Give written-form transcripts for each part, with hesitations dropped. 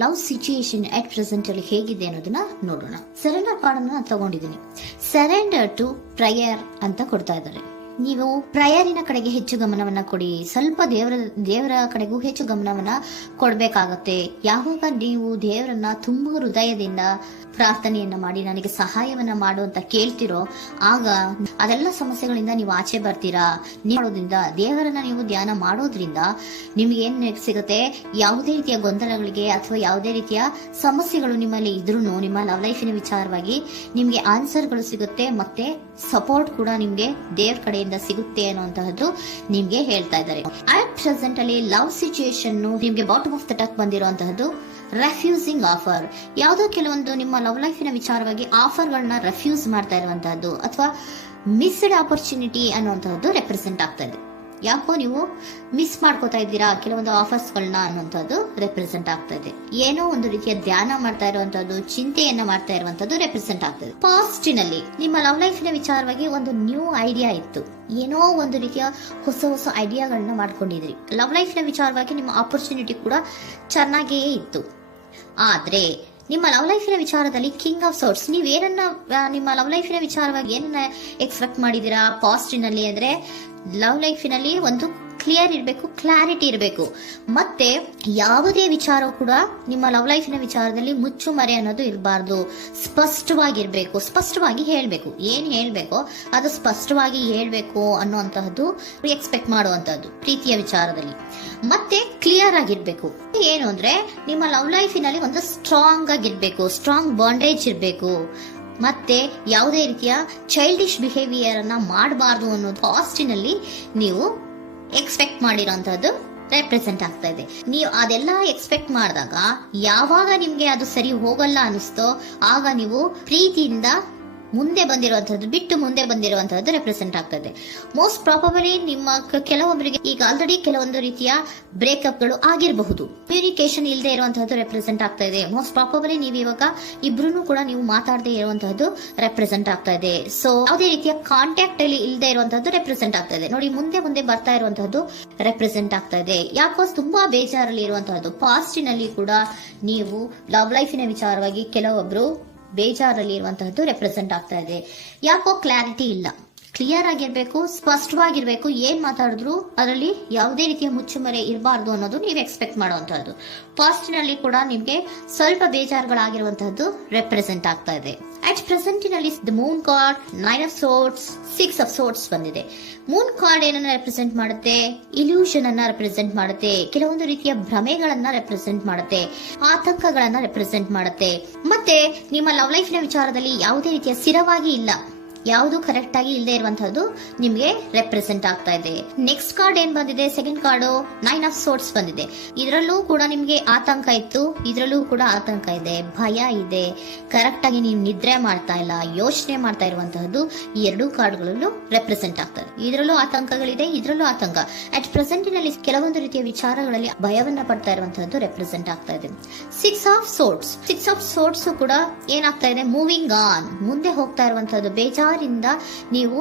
Love situation at present ಅಲ್ಲಿ ಹೇಗಿದೆ ಅನ್ನೋದನ್ನ ನೋಡೋಣ. ಸರೆಂಡರ್ ಕಾರ್ಡ್ ಅನ್ನ ತಗೊಂಡಿದ್ದೀನಿ. ಸರೆಂಡರ್ ಟು ಪ್ರಯರ್ ಅಂತ ಕೊಡ್ತಾ ಇದ್ದಾರೆ. ನೀವು ಪ್ರಯರಿನ ಕಡೆಗೆ ಹೆಚ್ಚು ಗಮನವನ್ನ ಕೊಡಿ, ಸ್ವಲ್ಪ ದೇವರ ಕಡೆಗೂ ಹೆಚ್ಚು ಗಮನವನ್ನ ಕೊಡ್ಬೇಕಾಗತ್ತೆ. ಯಾವಾಗ ನೀವು ದೇವರನ್ನ ತುಂಬಾ ಹೃದಯದಿಂದ ಪ್ರಾರ್ಥನೆಯನ್ನ ಮಾಡಿ ನನಗೆ ಸಹಾಯವನ್ನ ಮಾಡು ಅಂತ ಕೇಳ್ತಿರೋ, ಆಗ ಅದೆಲ್ಲ ಸಮಸ್ಯೆಗಳಿಂದ ನೀವು ಆಚೆ ಬರ್ತೀರಾ. ಮಾಡೋದ್ರಿಂದ, ದೇವರನ್ನ ನೀವು ಧ್ಯಾನ ಮಾಡೋದ್ರಿಂದ ನಿಮ್ಗೆ ಏನ್ ಸಿಗುತ್ತೆ, ಯಾವುದೇ ರೀತಿಯ ಗೊಂದಲಗಳಿಗೆ ಅಥವಾ ಯಾವುದೇ ರೀತಿಯ ಸಮಸ್ಯೆಗಳು ನಿಮ್ಮಲ್ಲಿ ಇದ್ರೂ ನಿಮ್ಮ ಲವ್ ಲೈಫಿನ ವಿಚಾರವಾಗಿ ನಿಮ್ಗೆ ಆನ್ಸರ್ಗಳು ಸಿಗುತ್ತೆ, ಮತ್ತೆ ಸಪೋರ್ಟ್ ಕೂಡ ನಿಮ್ಗೆ ದೇವ್ರ ಕಡೆಯಿಂದ ಸಿಗುತ್ತೆ ಅನ್ನುವಂತಹದ್ದು ನಿಮ್ಗೆ ಹೇಳ್ತಾ ಇದ್ದಾರೆ. ಅಟ್ ಪ್ರೆಸೆಂಟ್ ಅಲ್ಲಿ ಲವ್ ಸಿಚುಯೇಷನ್ ನಿಮ್ಗೆ ಬಾಟಮ್ ಆಫ್ ದ ಟಕ್ ಬಂದಿರುವಂತಹದ್ದು ರೆಫ್ಯೂಸಿಂಗ್ ಆಫರ್. ಯಾವುದೋ ಕೆಲವೊಂದು ನಿಮ್ಮ ಲವ್ ಲೈಫಿನ ವಿಚಾರವಾಗಿ ಆಫರ್ಗಳನ್ನ ರೆಫ್ಯೂಸ್ ಮಾಡ್ತಾ ಇರುವಂತಹದ್ದು ಅಥವಾ ಮಿಸ್ಡ್ ಆಪರ್ಚುನಿಟಿ ಅನ್ನುವಂತಹದ್ದು ರೆಪ್ರೆಸೆಂಟ್ ಆಗ್ತಾ ಇದೆ. ಯಾಕೋ ನೀವು ಮಿಸ್ ಮಾಡ್ಕೋತಾ ಇದ್ದೀರಾ ಕೆಲವೊಂದು ಆಫರ್ಸ್ ಗಳನ್ನ ಅನ್ನುವಂಥದ್ದು ರೆಪ್ರೆಸೆಂಟ್ ಆಗ್ತಾ ಇದೆ. ಏನೋ ಒಂದು ರೀತಿಯ ಧ್ಯಾನ ಮಾಡ್ತಾ ಇರುವಂತದ್ದು, ಚಿಂತೆಯನ್ನ ಮಾಡ್ತಾ ಇರುವಂತದ್ದು ರೆಪ್ರೆಸೆಂಟ್ ಆಗ್ತದೆ. ಪಾಸ್ಟಿನಲ್ಲಿ ನಿಮ್ಮ ಲವ್ ಲೈಫಿನ ವಿಚಾರವಾಗಿ ಒಂದು ನ್ಯೂ ಐಡಿಯಾ ಇತ್ತು, ಏನೋ ಒಂದು ರೀತಿಯ ಹೊಸ ಹೊಸ ಐಡಿಯಾಗಳನ್ನ ಮಾಡ್ಕೊಂಡಿದ್ರಿ. ಲವ್ ಲೈಫಿನ ವಿಚಾರವಾಗಿ ನಿಮ್ಮ ಆಪರ್ಚುನಿಟಿ ಕೂಡ ಚೆನ್ನಾಗಿಯೇ ಇತ್ತು. ಆದ್ರೆ ನಿಮ್ಮ ಲವ್ ಲೈಫಿನ ವಿಚಾರದಲ್ಲಿ ಕಿಂಗ್ ಆಫ್ ಸೋರ್ಟ್ಸ್, ನೀವೇನನ್ನ ನಿಮ್ಮ ಲವ್ ಲೈಫಿನ ವಿಚಾರವಾಗಿ ಏನನ್ನ ಎಕ್ಸ್ಪೆಕ್ಟ್ ಮಾಡಿದೀರಾ ಪಾಸ್ಟಿನಲ್ಲಿ ಅಂದ್ರೆ, ಲವ್ ಲೈಫಿನಲ್ಲಿ ಒಂದು ಕ್ಲಿಯರ್ ಇರಬೇಕು, ಕ್ಲಾರಿಟಿ ಇರಬೇಕು, ಮತ್ತೆ ಯಾವುದೇ ವಿಚಾರ ಕೂಡ ನಿಮ್ಮ ಲವ್ ಲೈಫಿನ ವಿಚಾರದಲ್ಲಿ ಮುಚ್ಚುಮರೆ ಅನ್ನೋದು ಇರಬಾರ್ದು. ಸ್ಪಷ್ಟವಾಗಿರ್ಬೇಕು, ಸ್ಪಷ್ಟವಾಗಿ ಹೇಳ್ಬೇಕು, ಏನ್ ಹೇಳ್ಬೇಕೋ ಅದು ಸ್ಪಷ್ಟವಾಗಿ ಹೇಳ್ಬೇಕು ಅನ್ನುವಂತಹದ್ದು ಎಕ್ಸ್ಪೆಕ್ಟ್ ಮಾಡುವಂತಹದ್ದು ಪ್ರೀತಿಯ ವಿಚಾರದಲ್ಲಿ. ಮತ್ತೆ ಕ್ಲಿಯರ್ ಆಗಿರ್ಬೇಕು. ಏನು ಅಂದ್ರೆ ನಿಮ್ಮ ಲವ್ ಲೈಫಿನಲ್ಲಿ ಒಂದು ಸ್ಟ್ರಾಂಗ್ ಆಗಿರ್ಬೇಕು, ಸ್ಟ್ರಾಂಗ್ ಬಾಂಡೇಜ್ ಇರಬೇಕು. ಮತ್ತೆ ಯಾವುದೇ ರೀತಿಯ ಚೈಲ್ಡಿಶ್ ಬಿಹೇವಿಯರ್ ಅನ್ನ ಮಾಡಬಾರ್ದು ಅನ್ನೋದು ಪಾಸ್ಟಿನಲ್ಲಿ ನೀವು ಎಕ್ಸ್ಪೆಕ್ಟ್ ಮಾಡಿರೋಂಥದ್ದು ರೆಪ್ರೆಸೆಂಟ್ ಆಗ್ತಾ ಇದೆ. ನೀವು ಅದೆಲ್ಲ ಎಕ್ಸ್ಪೆಕ್ಟ್ ಮಾಡಿದಾಗ ಯಾವಾಗ ನಿಮ್ಗೆ ಅದು ಸರಿ ಹೋಗಲ್ಲ ಅನಿಸ್ತೋ ಆಗ ನೀವು ಪ್ರೀತಿಯಿಂದ ಮುಂದೆ ಬಂದಿರುವಂತಹದ್ದು ಬಿಟ್ಟು ಮುಂದೆ ಬಂದಿರುವಂತಹದ್ದು ರೆಪ್ರೆಸೆಂಟ್ ಆಗ್ತದೆ. ಮೋಸ್ಟ್ ಪ್ರಾಬಬಲಿ ನಿಮ್ಮ ಕೆಲವೊಬ್ಬರಿಗೆ ಈಗ ಆಲ್ರೆಡಿ ಕೆಲವೊಂದು ರೀತಿಯ ಬ್ರೇಕಪ್ ಗಳು ಆಗಿರಬಹುದು, ಕಮ್ಯುನಿಕೇಶನ್ ಇಲ್ಲದೆ ಇರುವಂತಹದ್ದು ರೆಪ್ರೆಸೆಂಟ್ ಆಗ್ತಾ ಇದೆ. ಮೋಸ್ಟ್ ಪ್ರಾಬಬಲಿ ನೀವು ಇವಾಗ ಇಬ್ರು ಕೂಡ ನೀವು ಮಾತಾಡದೆ ಇರುವಂತಹದ್ದು ರೆಪ್ರೆಸೆಂಟ್ ಆಗ್ತಾ ಇದೆ. ಸೊ ಯಾವುದೇ ರೀತಿಯ ಕಾಂಟ್ಯಾಕ್ಟ್ ಅಲ್ಲಿ ಇಲ್ಲದೆ ಇರುವಂತಹದ್ದು ರೆಪ್ರೆಸೆಂಟ್ ಆಗ್ತಾ ಇದೆ. ನೋಡಿ, ಮುಂದೆ ಮುಂದೆ ಬರ್ತಾ ಇರುವಂತಹದ್ದು ರೆಪ್ರೆಸೆಂಟ್ ಆಗ್ತಾ ಇದೆ. ಯಾಕೋ ತುಂಬಾ ಬೇಜಾರಲ್ಲಿ ಇರುವಂತಹದ್ದು. ಪಾಸ್ಟಿನಲ್ಲಿ ಕೂಡ ನೀವು ಲವ್ ಲೈಫಿನ ವಿಚಾರವಾಗಿ ಕೆಲವೊಬ್ರು ಬೇಜಾರಲ್ಲಿ ಇರುವಂತಹದ್ದು ರೆಪ್ರೆಸೆಂಟ್ ಆಗ್ತಾ ಇದೆ. ಯಾಕೋ ಕ್ಲಾರಿಟಿ ಇಲ್ಲ, ಕ್ಲಿಯರ್ ಆಗಿರ್ಬೇಕು, ಸ್ಪಷ್ಟವಾಗಿರ್ಬೇಕು. ಏನ್ ಮಾತಾಡಿದ್ರು ಅದರಲ್ಲಿ ಯಾವುದೇ ರೀತಿಯ ಮುಚ್ಚುಮರೆ ಇರಬಾರ್ದು ಅನ್ನೋದು ನೀವು ಎಕ್ಸ್ಪೆಕ್ಟ್ ಮಾಡುವಂತಹದ್ದು. ಪಾಸ್ಟಿನಲ್ಲಿ ಕೂಡ ನಿಮ್ಗೆ ಸ್ವಲ್ಪ ಬೇಜಾರುಗಳಾಗಿರುವಂತಹದ್ದು ರೆಪ್ರೆಸೆಂಟ್ ಆಗ್ತಾ ಇದೆ. ಅಟ್ ಪ್ರೆಸೆಂಟಿನಲ್ಲಿ the moon card, 9 of swords, 6 of swords ಬಂದಿದೆ. ಮೂನ್ ಕಾರ್ಡ್ ಏನನ್ನ ರೆಪ್ರೆಸೆಂಟ್ ಮಾಡುತ್ತೆ? ಇಲ್ಯೂಷನ್ ಅನ್ನ ರೆಪ್ರೆಸೆಂಟ್ ಮಾಡುತ್ತೆ, ಕೆಲವೊಂದು ರೀತಿಯ ಭ್ರಮೆಗಳನ್ನ ರೆಪ್ರೆಸೆಂಟ್ ಮಾಡುತ್ತೆ, ಆತಂಕಗಳನ್ನ ರೆಪ್ರೆಸೆಂಟ್ ಮಾಡುತ್ತೆ. ಮತ್ತೆ ನಿಮ್ಮ ಲವ್ ಲೈಫಿನ ವಿಚಾರದಲ್ಲಿ ಯಾವುದೇ ರೀತಿಯ ಸ್ಥಿರವಾಗಿ ಇಲ್ಲ, ಯಾವುದು ಕರೆಕ್ಟ್ ಆಗಿ ಇಲ್ಲದೆ ಇರುವಂತಹದ್ದು ನಿಮ್ಗೆ ರೆಪ್ರೆಸೆಂಟ್ ಆಗ್ತಾ ಇದೆ. ನೆಕ್ಸ್ಟ್ ಕಾರ್ಡ್ ಏನ್ ಬಂದಿದೆ? ಸೆಕೆಂಡ್ ಕಾರ್ಡ್ 9 ಆಫ್ ಸೋರ್ಟ್ಸ್ ಬಂದಿದೆ. ಇದರಲ್ಲೂ ಕೂಡ ನಿಮ್ಗೆ ಆತಂಕ ಇತ್ತು, ಇದರಲ್ಲೂ ಕೂಡ ಆತಂಕ ಇದೆ, ಭಯ ಇದೆ, ಕರೆಕ್ಟ್ ಆಗಿ ನೀವು ನಿದ್ರೆ ಮಾಡ್ತಾ ಇಲ್ಲ, ಯೋಚನೆ ಮಾಡ್ತಾ ಇರುವಂತಹದ್ದು ಈ ಎರಡೂ ಕಾರ್ಡ್ಗಳಲ್ಲೂ ರೆಪ್ರೆಸೆಂಟ್ ಆಗ್ತದೆ. ಇದರಲ್ಲೂ ಆತಂಕಗಳಿದೆ, ಇದರಲ್ಲೂ ಆತಂಕ. ಅಟ್ ಪ್ರೆಸೆಂಟಿನಲ್ಲಿ ಕೆಲವೊಂದು ರೀತಿಯ ವಿಚಾರಗಳಲ್ಲಿ ಭಯವನ್ನ ಪಡ್ತಾ ಇರುವಂತಹದ್ದು ರೆಪ್ರೆಸೆಂಟ್ ಆಗ್ತಾ ಇದೆ. 6 ಆಫ್ ಸೋರ್ಟ್ಸ್ ಕೂಡ ಏನಾಗ್ತಾ ಇದೆ? ಮೂವಿಂಗ್ ಆನ್, ಮುಂದೆ ಹೋಗ್ತಾ ಇರುವಂತಹದ್ದು, ಬೇಜಾರಿಂದ ನೀವು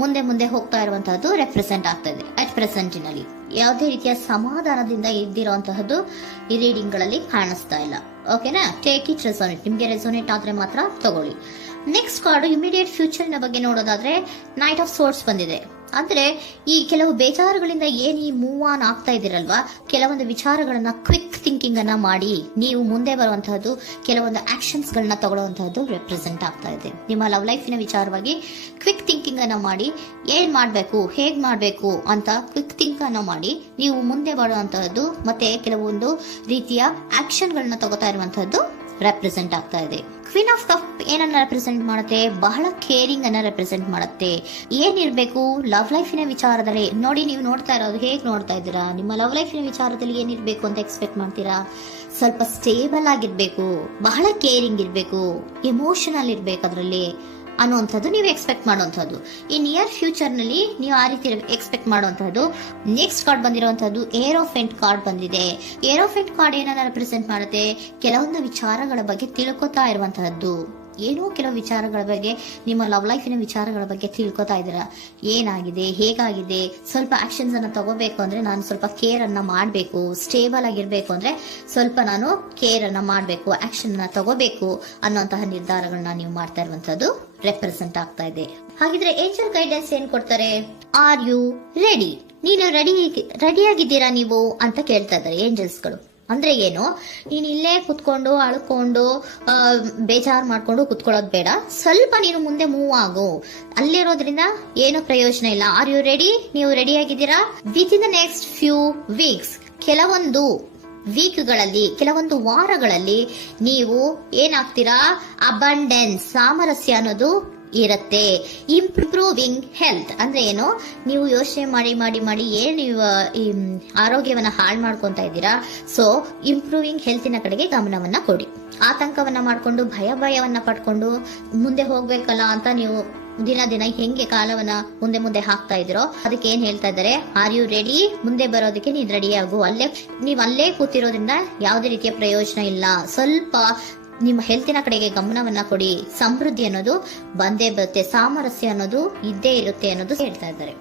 ಮುಂದೆ ಮುಂದೆ ಹೋಗ್ತಾ ಇರುವಂತಹದ್ದು ರೆಪ್ರೆಸೆಂಟ್ ಆಗ್ತಾ ಇದೆ. ಅಟ್ ಪ್ರೆಸೆಂಟಿನಲ್ಲಿ ಯಾವುದೇ ರೀತಿಯ ಸಮಾಧಾನದಿಂದ ಇದ್ದಿರುವಂತಹದ್ದು ಈ ರೀಡಿಂಗ್ ಗಳಲ್ಲಿ ಕಾಣಿಸ್ತಾ ಇಲ್ಲ. ಓಕೆನಾ? ಟೇಕ್ ಇಟ್ ರೆಸೋನೇಟ್, ನಿಮ್ಗೆ ರೆಸೋನೇಟ್ ಆದ್ರೆ ಮಾತ್ರ ತಗೊಳ್ಳಿ. ನೆಕ್ಸ್ಟ್ ಕಾರ್ಡ್ ಇಮಿಡಿಯೇಟ್ ಫ್ಯೂಚರ್ ನ ಬಗ್ಗೆ ನೋಡೋದಾದ್ರೆ ನೈಟ್ ಆಫ್ ಸೋರ್ಟ್ಸ್ ಬಂದಿದೆ. ಅಂದ್ರೆ ಈ ಕೆಲವು ಬೇಜಾರುಗಳಿಂದ ಏನ್ ಈ ಮೂವ್ ಆನ್ ಆಗ್ತಾ ಇದ್ದೀರಲ್ವಾ, ಕೆಲವೊಂದು ವಿಚಾರಗಳನ್ನ ಕ್ವಿಕ್ ಥಿಂಕಿಂಗ್ ಅನ್ನ ಮಾಡಿ ನೀವು ಮುಂದೆ ಬರುವಂತಹದ್ದು, ಕೆಲವೊಂದು ಆಕ್ಷನ್ಸ್ ಗಳನ್ನ ತಗೊಳ್ಳುವಂತಹದ್ದು ರೆಪ್ರೆಸೆಂಟ್ ಆಗ್ತಾ ಇದೆ. ನಿಮ್ಮ ಲವ್ ಲೈಫಿನ ವಿಚಾರವಾಗಿ ಕ್ವಿಕ್ ಥಿಂಕಿಂಗ್ ಅನ್ನ ಮಾಡಿ ಏನ್ ಮಾಡ್ಬೇಕು, ಹೇಗ್ ಮಾಡ್ಬೇಕು ಅಂತ ಕ್ವಿಕ್ ಥಿಂಕ್ ಅನ್ನ ಮಾಡಿ ನೀವು ಮುಂದೆ ಬರುವಂತಹದ್ದು, ಮತ್ತೆ ಕೆಲವೊಂದು ರೀತಿಯ ಆಕ್ಷನ್ ಗಳನ್ನ ತಗೋತಾ ಇರುವಂತಹದ್ದು ರೆಪ್ರೆಸೆಂಟ್ ಆಗ್ತಾ ಇದೆ. ಕ್ವೀನ್ ಆಫ್ ಕಪ್ ಏನನ್ನ ರೆಪ್ರೆಸೆಂಟ್ ಮಾಡುತ್ತೆ? ಬಹಳ ಕೇರಿಂಗ್ ಅನ್ನ ರೆಪ್ರೆಸೆಂಟ್ ಮಾಡುತ್ತೆ. ಏನಿರ್ಬೇಕು ಲವ್ ಲೈಫಿನ ವಿಚಾರದಲ್ಲಿ? ನೋಡಿ, ನೀವು ನೋಡ್ತಾ ಇರೋದು ಹೇಗ್ ನೋಡ್ತಾ ಇದ್ದೀರಾ? ನಿಮ್ಮ ಲವ್ ಲೈಫಿನ ವಿಚಾರದಲ್ಲಿ ಏನಿರ್ಬೇಕು ಅಂತ ಎಕ್ಸ್ಪೆಕ್ಟ್ ಮಾಡ್ತೀರಾ? ಸ್ವಲ್ಪ ಸ್ಟೇಬಲ್ ಆಗಿರ್ಬೇಕು, ಬಹಳ ಕೇರಿಂಗ್ ಇರ್ಬೇಕು, ಎಮೋಷನಲ್ ಇರ್ಬೇಕು ಅದರಲ್ಲಿ ಅನ್ನುವಂಥದ್ದು ನೀವು ಎಕ್ಸ್ಪೆಕ್ಟ್ ಮಾಡುವಂಥದ್ದು. ಈ ನಿಯರ್ ಫ್ಯೂಚರ್ ನಲ್ಲಿ ನೀವು ಆ ರೀತಿ ಎಕ್ಸ್ಪೆಕ್ಟ್ ಮಾಡುವಂತಹದ್ದು. ನೆಕ್ಸ್ಟ್ ಕಾರ್ಡ್ ಬಂದಿರುವಂತಹದ್ದು ಏರೋಫೆಂಟ್ ಕಾರ್ಡ್ ಬಂದಿದೆ. ಏರೋಫೆಂಟ್ ಕಾರ್ಡ್ ಏನನ್ನ ರೆಪ್ರೆಸೆಂಟ್ ಮಾಡುತ್ತೆ? ಕೆಲವೊಂದು ವಿಚಾರಗಳ ಬಗ್ಗೆ ತಿಳ್ಕೊತಾ ಇರುವಂತಹದ್ದು, ಏನೋ ಕೆಲವು ವಿಚಾರಗಳ ಬಗ್ಗೆ, ನಿಮ್ಮ ಲವ್ ಲೈಫಿನ ವಿಚಾರಗಳ ಬಗ್ಗೆ ತಿಳ್ಕೊತಾ ಇದ್ದೀರಾ. ಏನಾಗಿದೆ, ಹೇಗಾಗಿದೆ, ಸ್ವಲ್ಪ ಆಕ್ಷನ್ಸ್ ಅನ್ನ ತಗೋಬೇಕು ಅಂದ್ರೆ ನಾನು ಸ್ವಲ್ಪ ಕೇರ್ ಅನ್ನ ಮಾಡಬೇಕು, ಸ್ಟೇಬಲ್ ಆಗಿರ್ಬೇಕು ಅಂದ್ರೆ ಸ್ವಲ್ಪ ನಾನು ಕೇರ್ ಅನ್ನ ಮಾಡಬೇಕು, ಆಕ್ಷನ್ ಅನ್ನ ತಗೋಬೇಕು ಅನ್ನೋಂತಹ ನಿರ್ಧಾರಗಳನ್ನ ನೀವು ಮಾಡ್ತಾ ಇರುವಂತದ್ದು ರೆಪ್ರೆಸೆಂಟ್ ಆಗ್ತಾ ಇದೆ. ಹಾಗಿದ್ರೆ ಏಂಜಲ್ ಗೈಡೆನ್ಸ್ ಏನ್ ಕೊಡ್ತಾರೆ? Are you ready? ನೀನು ರೆಡಿಯಾಗಿದ್ದೀರಾ ನೀವು ಅಂತ ಕೇಳ್ತಾ ಇದ್ದಾರೆ ಏಂಜಲ್ಸ್ಗಳು. ಅಂದ್ರೆ ಏನು, ನೀನ್ ಇಲ್ಲೇ ಕುತ್ಕೊಂಡು ಅಳ್ಕೊಂಡು ಬೇಜಾರು ಮಾಡ್ಕೊಂಡು ಕುತ್ಕೊಳ್ಳೋದು ಬೇಡ, ಸ್ವಲ್ಪ ನೀನು ಮುಂದೆ ಮೂವ್ ಆಗು. ಅಲ್ಲಿರೋದ್ರಿಂದ ಏನು ಪ್ರಯೋಜನ ಇಲ್ಲ. Are you ready? ನೀವು ರೆಡಿ ಆಗಿದ್ದೀರಾ? With in the next few weeks, ಕೆಲವೊಂದು ವೀಕ್ಗಳಲ್ಲಿ, ಕೆಲವೊಂದು ವಾರಗಳಲ್ಲಿ ನೀವು ಏನಾಗ್ತೀರಾ? ಅಬಂಡೆನ್ಸ್, ಸಾಮರಸ್ಯ ಅನ್ನೋದು ಇರುತ್ತೆ. ಇಂಪ್ರೂವಿಂಗ್ ಹೆಲ್ತ್ ಅಂದ್ರೆ ಏನು, ನೀವು ಯೋಚನೆ ಮಾಡಿ ಮಾಡಿ ಮಾಡಿ ಏನ್ ನೀವು ಈ ಆರೋಗ್ಯವನ್ನ ಹಾಳು ಮಾಡ್ಕೊಂತ ಇದ್ದೀರಾ. ಸೊ ಇಂಪ್ರೂವಿಂಗ್ ಹೆಲ್ತಿನ ಕಡೆಗೆ ಗಮನವನ್ನ ಕೊಡಿ. ಆತಂಕವನ್ನ ಮಾಡ್ಕೊಂಡು ಭಯವನ್ನ ಪಡ್ಕೊಂಡು ಮುಂದೆ ಹೋಗ್ಬೇಕಲ್ಲ ಅಂತ ನೀವು ದಿನ ಹೆಂಗೆ ಕಾಲವನ್ನ ಮುಂದೆ ಹಾಕ್ತಾ ಇದ್ರೋ, ಅದಕ್ಕೆ ಏನ್ ಹೇಳ್ತಾ ಇದ್ದಾರೆ? Are you ready? ಮುಂದೆ ಬರೋದಕ್ಕೆ ನೀನ್ ರೆಡಿ ಆಗು. ಅಲ್ಲೇ ಕೂತಿರೋದ್ರಿಂದ ಯಾವುದೇ ರೀತಿಯ ಪ್ರಯೋಜನ ಇಲ್ಲ. ಸ್ವಲ್ಪ ನಿಮ್ಮ ಹೆಲ್ತಿನ ಕಡೆಗೆ ಗಮನವನ್ನ ಕೊಡಿ. ಸಮೃದ್ಧಿ ಅನ್ನೋದು ಬಂದೇ ಬರುತ್ತೆ, ಸಾಮರಸ್ಯ ಅನ್ನೋದು ಇದ್ದೇ ಇರುತ್ತೆ ಅನ್ನೋದು ಹೇಳ್ತಾ ಇದ್ದಾರೆ.